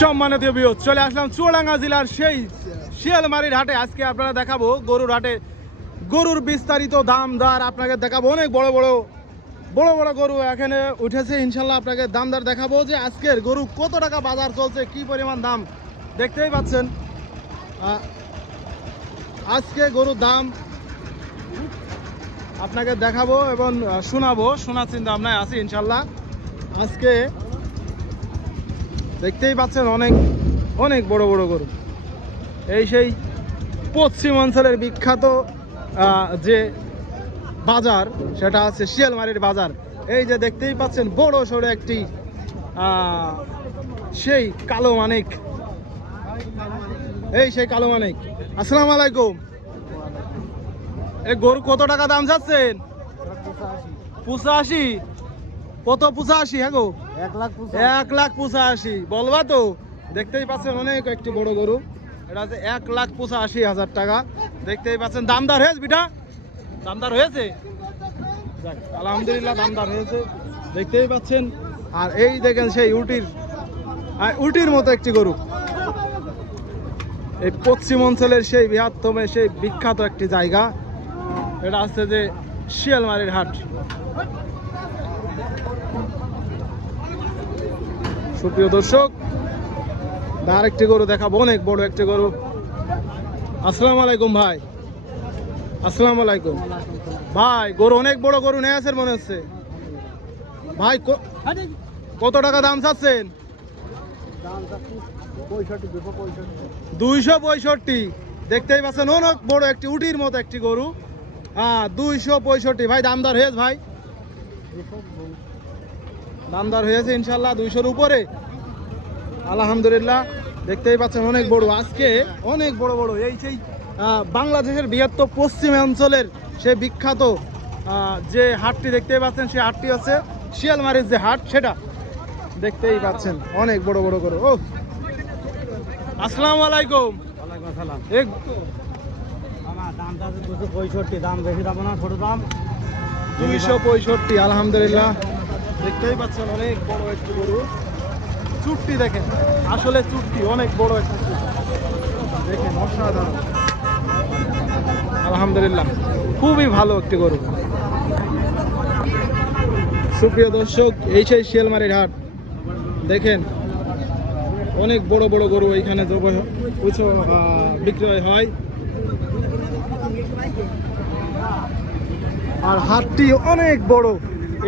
সম্মানিত ভিউয়ার্স, চলে আসলাম চুয়াডাঙ্গা জেলার সেই শিয়ালমারির হাটে। আজকে আপনারা দেখাবো গরুর হাটে গরুর বিস্তারিত দাম দর আপনাকে দেখাবো। অনেক বড় বড় গরু এখানে উঠেছে। ইনশাল্লাহ আপনাকে দাম দর দেখাবো যে আজকের গরু কত টাকা বাজার চলছে, কি পরিমাণ দাম দেখতেই পাচ্ছেন। আজকে গরুর দাম আপনাকে দেখাবো এবং শোনার চিন্তা ভাবনায় আছি ইনশাল্লাহ। আজকে দেখতেই পাচ্ছেন অনেক অনেক বড় বড় গরু। এই সেই পশ্চিম অঞ্চলের বিখ্যাত যে বাজার, সেটা হচ্ছে শিয়ালমারির বাজার। এই যে দেখতেই পাচ্ছেন বড় সড়ো একটি সেই কালো মানিক, এই সেই কালো মানিক। আসসালামু আলাইকুম। এই গরু কত টাকা দাম যাচ্ছেন? 85। কত 85? হ্যাঁ গো, 1,85,000 বলবা তো। দেখতেই পাচ্ছেন অনেক একটি বড় গরু, এটা হচ্ছে 1,85,000 টাকা। দেখতেই পাচ্ছেন দামদার হয়েছে বিটা, দামদার হয়েছে, আলহামদুলিল্লাহ দামদার হয়েছে, দেখতেই পাচ্ছেন। আর এই দেখেন সেই উটির মতো একটি গরু, এই পশ্চিম অঞ্চলের সেই বৃহত্তম সেই বিখ্যাত একটি জায়গা, এটা হচ্ছে যে শিয়ালমারির হাট। সুপ্রিয় দর্শক, আরেকটি গরু দেখাবো, অনেক বড় একটি গরু। আসসালামু আলাইকুম ভাই। আসসালামু আলাইকুম ভাই। গরু অনেক বড় গরু নিয়ে আছেন মনে হচ্ছে ভাই। কত টাকা দাম চাচ্ছেন? 265। দেখতেই পাচ্ছেন অনেক বড় একটি উটির মতো একটি গরু। 265 ভাই। দামদার হয়েছে ভাই, দামদার হয়েছে ইনশাল্লাহ 200-র উপরে, আলহামদুলিল্লাহ। দেখতেই পাচ্ছেন অনেক বড়, আজকে অনেক বড় বড় এই সেই বাংলাদেশের বৃহত্তম পশ্চিম অঞ্চলের সেই বিখ্যাত যে হাটটি দেখতেই পাচ্ছেন, সেই হাটটি হচ্ছে শিয়ালমারির যে হাট, সেটা দেখতেই পাচ্ছেন অনেক বড় বড় গরু। ও আসসালামু আলাইকুম। দাম বেশি দাম না, ছোট দাম 265, আলহামদুলিল্লাহ। দেখতেই পাচ্ছেন অনেক বড় একটি গরু। চুটটি দেখেন, আসলে চুটটি অনেক বড় একটা দেখেন, অসাধারণ, আলহামদুলিল্লাহ খুবই ভালো একটি গরু। সুপ্রিয় দর্শক, এই সেই শিয়ালমারির হাট, দেখেন অনেক বড় বড় গরু এইখানে বিক্রয় হয়। আর হাটটি অনেক বড়,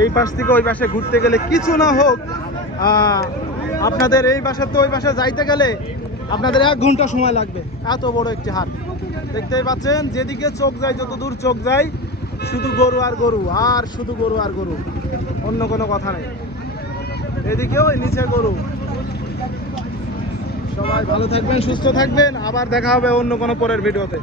এই পাশ থেকে ওই পাশে ঘুরতে গেলে কিছু না হোক আপনাদের এই পাশে তো ওই পাশে যাইতে গেলে আপনাদের 1 ঘন্টা সময় লাগবে, এত বড় একটি হাট। দেখতেই পাচ্ছেন যেদিকে চোখ যায়, যত দূর চোখ যায় শুধু গরু আর গরু, আর শুধু গরু আর গরু, অন্য কোনো কথা নেই। এদিকেও নিচে গরু। সবাই ভালো থাকবেন, সুস্থ থাকবেন, আবার দেখা হবে অন্য কোনো পরের ভিডিওতে।